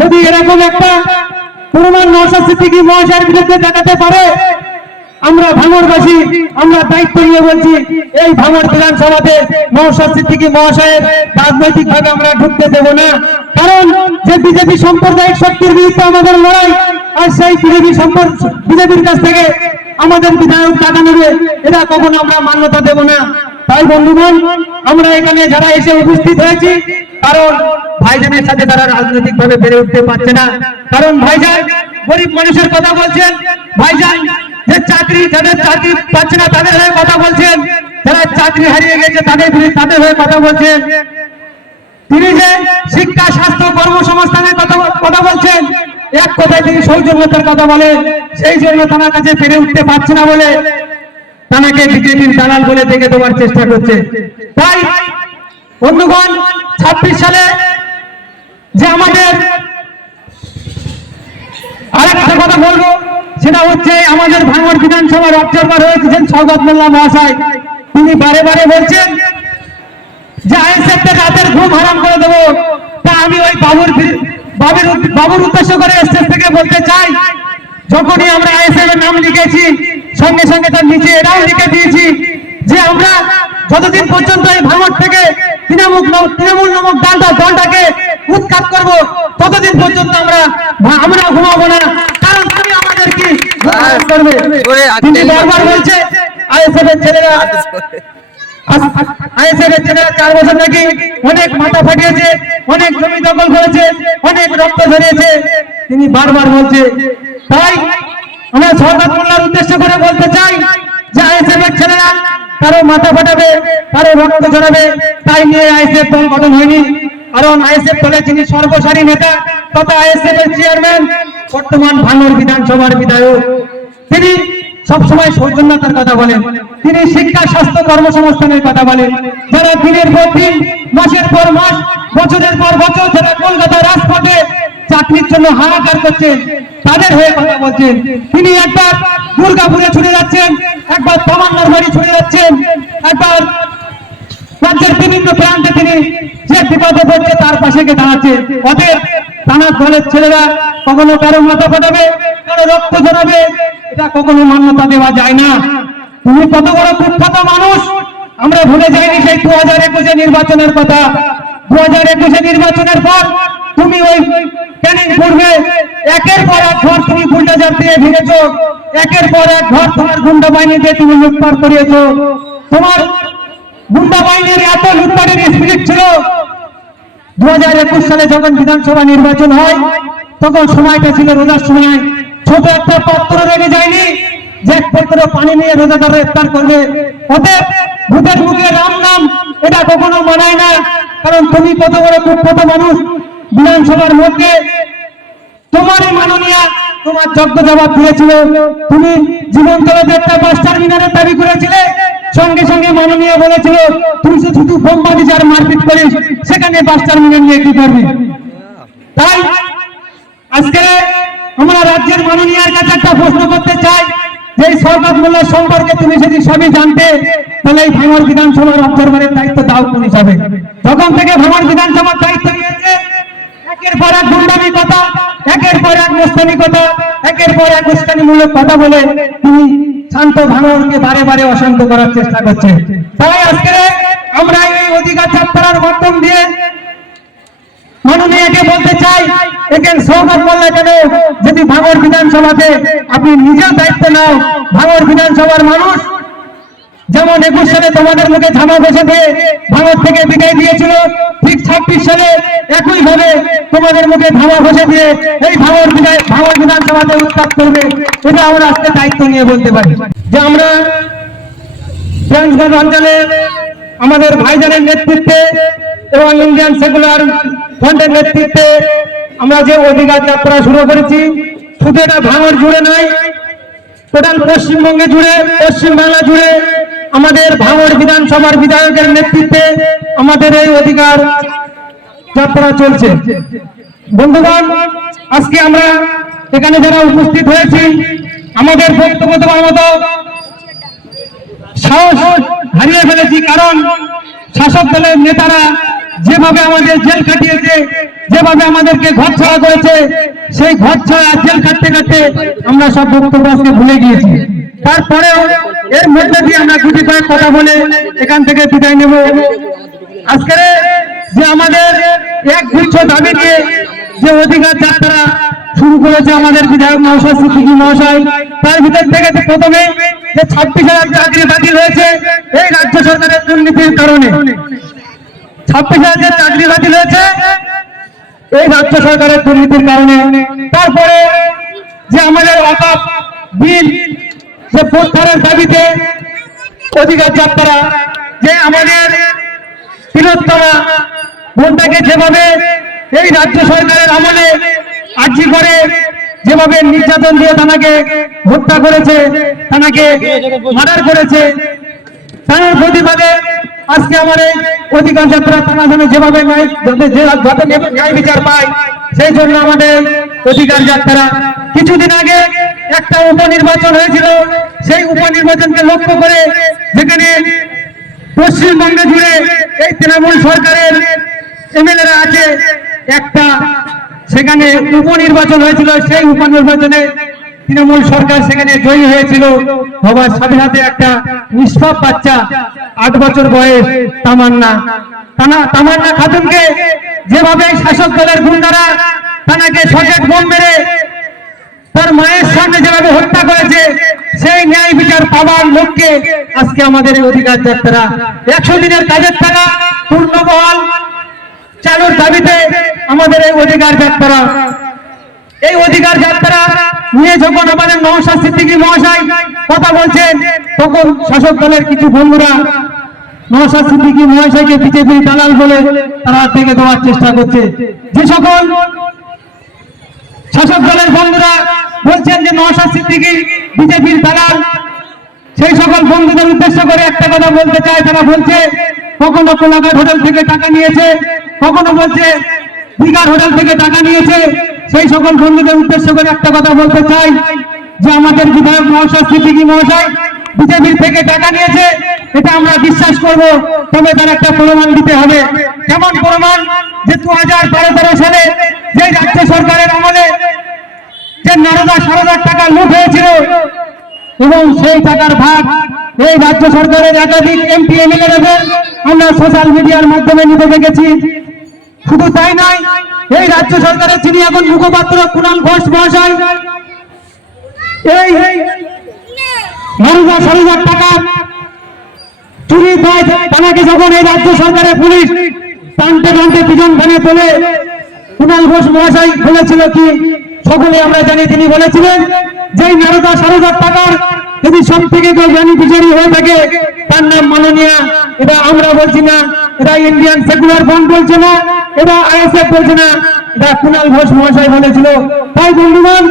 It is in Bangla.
যদি এরকম একটা প্রমাণ নওশাদ সিদ্দিকী মহাশয়ের বিরুদ্ধে দেখাতে পারে, আমরা ভাঙড়বাসী আমরা দায়িত্ব নিয়ে বলছি, এই ভাঙড় বিধানসভাতে নওশাদ সিদ্দিকী মহাশয়ের রাজনৈতিক ভাবে আমরা ঢুকতে দেব না। কারণ যে বিজেপি সাম্প্রদায়িক শক্তির বিরুদ্ধে আমাদের লড়াই, আর সেই বিজেপির কাছ থেকে আমাদের বিধায়ক টাকা নেবে, এটা কখনো আমরা মান্যতা দেব না। তাই বন্ধুগণ, আমরা এখানে যারা এসে উপস্থিত হয়েছি, কারণ ভাইজানের সাথে তারা রাজনৈতিক ভাবে বেড়ে উঠতে পারছে না। কারণ ভাইজান গরিব মানুষের কথা বলছেন, ভাইজান যে যাদের চাকরি পাচ্ছে না তাদের হয়ে কথা বলছেন, যারা চাকরি হারিয়ে গেছে তাদের হয়ে কথা বলছেন। তিনি যে শিক্ষা, স্বাস্থ্য, কর্মসংস্থানের কথা বলছেন, এক কথায় তিনি সৌজন্যতার কথা বলেন। সেই জন্য তার কাছে পেরে উঠতে পারছে না বলে তাকে বিজেপির দালাল বলে দেখে দেওয়ার চেষ্টা করছে। তাই বন্ধুগণ, 26 সালে যে আমাদের আরেকটা কথা বলবো, সেটা হচ্ছে আমাদের ভাঙড় বিধানসভার অবজারভার হয়েছেন শওকত মোল্লা মহাশয়। তিনি বারে বারে বলছেন যে আইএসএফ কে রাতের ঘুম হারাম করে দেবো। তা আমি ওই বাবুর উদ্দেশ্য করে স্টেজ থেকে বলতে চাই, যখনই আমরা আইএসএফ এর নাম লিখেছি, সঙ্গে সঙ্গে তার নিচে এটাও লিখে দিয়েছি যে আমরা যতদিন পর্যন্ত এই ভাঙড় থেকে তৃণমূল নামক দলটাকে উৎখাত করব, ততদিন পর্যন্ত আমরা ঘুমাবো না। কারণ তুমি আমাদের কি করবে? তিনি বারবার বলছে আইএসএফ এর ছেলেরা 4 বছর নাকি অনেক মাথা ফাটিয়েছে, অনেক জমি দখল করেছে, অনেক রক্ত ঝরিয়েছে, তিনি বারবার বলছে। তাই আমরা শওকত মোল্লার উদ্দেশ্য করে বলতে চাই যে আইএসএফ এর ছেলেরা কারো মাথা ফাটাবে, কারো রক্ত ঝরাবে, তাই নিয়ে আইএসএফ দল গঠন হয়নি। কারণ আইএসএফ দলের যিনি সর্বসারী নেতা তথা আইএসএফ এর চেয়ারম্যান, বর্তমান ভাঙড় বিধানসভার বিধায়ক, তিনি সবসময় সৌজন্যতার কথা বলেন, তিনি শিক্ষা, স্বাস্থ্য, কর্মসংস্থানের কথা বলেন। যারা দিনের পর দিন, মাসের পর মাস, বছরের পর বছর যারা কলকাতার রাজপথে চাকরির জন্য হাহাকার করছেন, তাদের হয়ে কথা বলছেন। তিনি একবার দুর্গাপুরে ছুটে যাচ্ছেন, একবার তমান্নার বাড়ি ছুটে যাচ্ছেন, একবার রাজ্যের বিভিন্ন প্রান্তে তিনি যে বিপদে পড়ছে তার পাশে গিয়ে দাঁড়াচ্ছে। ওদের তানার দলের ছেলেরা কখনো কারো মাথা ফাটাবে, কারো রক্ত ঝরাবে, এটা কখনো মান্যতা দেওয়া যায় না। তুমি কত বড় কুখ্যাত মানুষ, আমরা ভুলে যাইনি সেই 2021 নির্বাচনের কথা। 2021 নির্বাচনের পর তুমি ওই ক্যানিং পূর্বে একের পর এক ঘর তুমি বুলডোজার দিয়ে ভেঙেছো, একের পর এক ঘর তোমার গুন্ডা বাহিনী দিয়ে তুমি লুটপাট করিয়েছো। তোমার গুন্ডা বাহিনীর এত লুটপাটের স্পিরিট ছিল, 2021 সালে যখন বিধানসভা নির্বাচন হয়, তখন সময়টা ছিল রোজার সময়। ছোট একটা পত্র রেখে যায়নি যে এক পত্র পানি নিয়ে রোজাদার ইফতার করবে। অতএব ভূতের মুখে রাম নাম, এটা কখনো মানায় না। কারণ তুমি কত বড় কুখ্যাত মানুষ, বিধানসভার মধ্যে তোমারই মাননীয়া তোমার যোগ্য জবাব দিয়েছিল। তুমি জীবনতলাতে একটা বাস টার্মিনালের দাবি করেছিলে, সঙ্গে সঙ্গে মাননীয় বলেছিল তুই শুধু বোমবাজি আর মারপিট করিস, সেখানে বাস টার্মিনাল নিয়ে কি করবি? তাই আজকে আমরা রাজ্যের মাননীয়ার কাছে একটা প্রশ্ন করতে চাই যে শওকত মোল্লা সম্পর্কে তুমি যদি সবই জানতে, তাহলে এই ভাঙড় বিধানসভার অবজারভারের দায়িত্ব দাও কোন হিসাবে? যখন থেকে ভাঙড় বিধানসভার দায়িত্ব নিয়েছে, একের পর এক গুন্ডামি কথা, একের পর এক মস্তানি কথা, একের পর এক উস্কানিমূলক কথা বলে তিনি শান্ত ভাঙড়কে বারে বারে অশান্ত করার চেষ্টা করছে। তাই আজকে আমরা এই অধিকার যাত্রার মাধ্যম দিয়ে মাননীয়কে বলতে চাই, এখানে শওকত মোল্লা কেন, যদি ভাঙড় বিধানসভাতে আপনি নিজেও দায়িত্ব নাও। ভাঙড় বিধানসভার মানুষ যেমন 21 সালে তোমাদের মুখে ধামা বসে দিয়ে ভাঙড় থেকে বিদায় দিয়েছিল, ঠিক 26 সালে একই ভাবে তোমাদের মুখে ধামা বসে দিয়ে এই ভাঙড় বিধানসভাতে উৎখাত করবে। এটা আমরা আজকে দায়িত্ব নিয়ে বলতে পারি যে আমরা ট্রান্সগঞ্জ অঞ্চলে আমাদের ভাইজানের নেতৃত্বে এবং ইন্ডিয়ান সেকুলার ফ্রন্টের নেতৃত্বে আমরা যে অধিকার যাত্রা শুরু করেছি, শুধু এটা ভাঙড় জুড়ে নয়, টোটাল পশ্চিমবঙ্গে জুড়ে, পশ্চিম বাংলা জুড়ে আমাদের ভাঙড় বিধানসভার বিধায়কের নেতৃত্বে আমাদের এই অধিকার যাত্রা চলছে। বন্ধুগণ, আজকে আমরা এখানে যারা উপস্থিত হয়েছি, আমাদের বক্তব্য দেওয়ার মতো সাহস হারিয়ে ফেলেছি। কারণ শাসক দলের নেতারা যেভাবে আমাদের জেল কাটিয়েছে, যেভাবে আমাদেরকে ঘর ছাড়া করেছে, সেই ঘর ছাড়া জেল কাটতে কাটতে আমরা সব বক্তব্য আজকে ভুলে গিয়েছি। তারপরেও এর মধ্যে দিয়ে আমরা দুটি কয়েক কথা বলে এখান থেকে বিদায় নেব। আজকের যে আমাদের এক গুচ্ছ দাবি নিয়ে যে অধিকার যাত্রা শুরু করেছে আমাদের বিধায়ক নওশাদ সিদ্দিকী মহাশয়, তার ভিতর থেকে প্রথমে যে 26,000 চাকরি বাতিল হয়েছে এই রাজ্য সরকারের দুর্নীতির কারণে। 26,000 চাকরি বাতিল হয়েছে এই রাজ্য সরকারের দুর্নীতির কারণে। তারপরে যে আমাদের ওয়াকফ বিল যে প্রত্যাহারের দাবিতে অধিকার যাত্রা, যে আমাদের তিলোত্তমা বোনটাকে যেভাবে এই রাজ্য সরকারের আমলে আর্জি করে যেভাবে নির্যাতন দিয়ে তাকে হত্যা করেছে, তাকে মার্ডার করেছে, তার প্রতিবাদে আজকে আমার এই অধিকার যাত্রা তারা যেন যেভাবে যাতে ন্যায় বিচার পায়, সেই জন্য আমাদের অধিকার যাত্রা। কিছুদিন আগে একটা উপনির্বাচন হয়েছিল, সেই উপনির্বাচনকে লক্ষ্য করে যেখানে পশ্চিমবঙ্গে জুড়ে এই তৃণমূল সরকারের এমএলএরা আছে, একটা সেখানে উপনির্বাচন হয়েছিল, সেই উপনির্বাচনে তৃণমূল সরকার সেখানে জয়ী হয়েছিল। হবার সাথে সাথে একটা নিষ্পাপ বাচ্চা 8 বছর বয়স তামান্না খাতুনকে যেভাবে শাসক দলের গুন্ডারা তাকে সকেট বোম মেরে তার মায়ের সামনে যেভাবে হত্যা করেছে, সেই ন্যায় বিচার পাওয়ার লক্ষ্যে আজকে আমাদের এই অধিকার যাত্রা। 100 দিনের কাজের টাকা পূর্ণবহাল চালুর দাবিতে আমাদের এই অধিকার যাত্রা। এই অধিকার যাত্রা নিয়ে যখন আমাদের নওশাদ সিদ্দিকী মহাশয় কথা বলছেন, তখন শাসক দলের কিছু বন্ধুরা নওশাদ সিদ্দিকী মহাশয়কে বিজেপির দালাল বলে তারা থেকে দেওয়ার চেষ্টা করছে। যে সকল শাসক দলের বন্ধুরা বলছেন যে নওশাদ সিদ্দিকী বিজেপির দালাল, সেই সকল বন্ধুদের উদ্দেশ্য করে একটা কথা বলতে চাই। তারা বলছে কখনো কোলাঘাট হোটেল থেকে টাকা নিয়েছে, কখনো বলছে দীঘার হোটেল থেকে টাকা নিয়েছে। সেই সকল বন্ধুদের উদ্দেশ্য করে একটা কথা বলতে চাই যে আমাদের বিধায়ক নওশাদ সিদ্দিকী মহাশয় বিজেপির থেকে টাকা নিয়েছে, এটা আমরা বিশ্বাস করব, তবে তার একটা প্রমাণ দিতে হবে। কেমন প্রমাণ? যে 2012-13 সালে যে রাজ্য সরকারের আমলে যে নারদা সারদার টাকা লুট হয়েছিল এবং সেই টাকার ভাগ এই রাজ্য সরকারের একাধিক এমপি এমএলএদের আমরা সোশ্যাল মিডিয়ার মাধ্যমে নিতে দেখেছি। শুধু তাই নয়, এই রাজ্য সরকারের যিনি এখন মুখপাত্র কুণাল ঘোষ মহাশয়, এই নারদা সারদার টাকা চুরি পায় তাকে যখন এই রাজ্য সরকারের পুলিশ টানতে টানতে পিছন ফেলে তোলে, কুণাল ঘোষ মহাশয় বলেছিল কি? সকলে আমরা জানি তিনি বলেছিলেন যে নারদা সারদার টাকার যদি সব থেকে কেউ বেনিফিশিয়ারি হয়ে থাকে তার নাম মাননীয়া। এটা আমরা বলছি না, এটা ইন্ডিয়ান সেকুলার ফ্রন্ট বলছে না, এটা আইএসএফ বলছে না, এটা কুণাল ঘোষ মহাশয় বলেছিল। তাই বন্ধুগণ,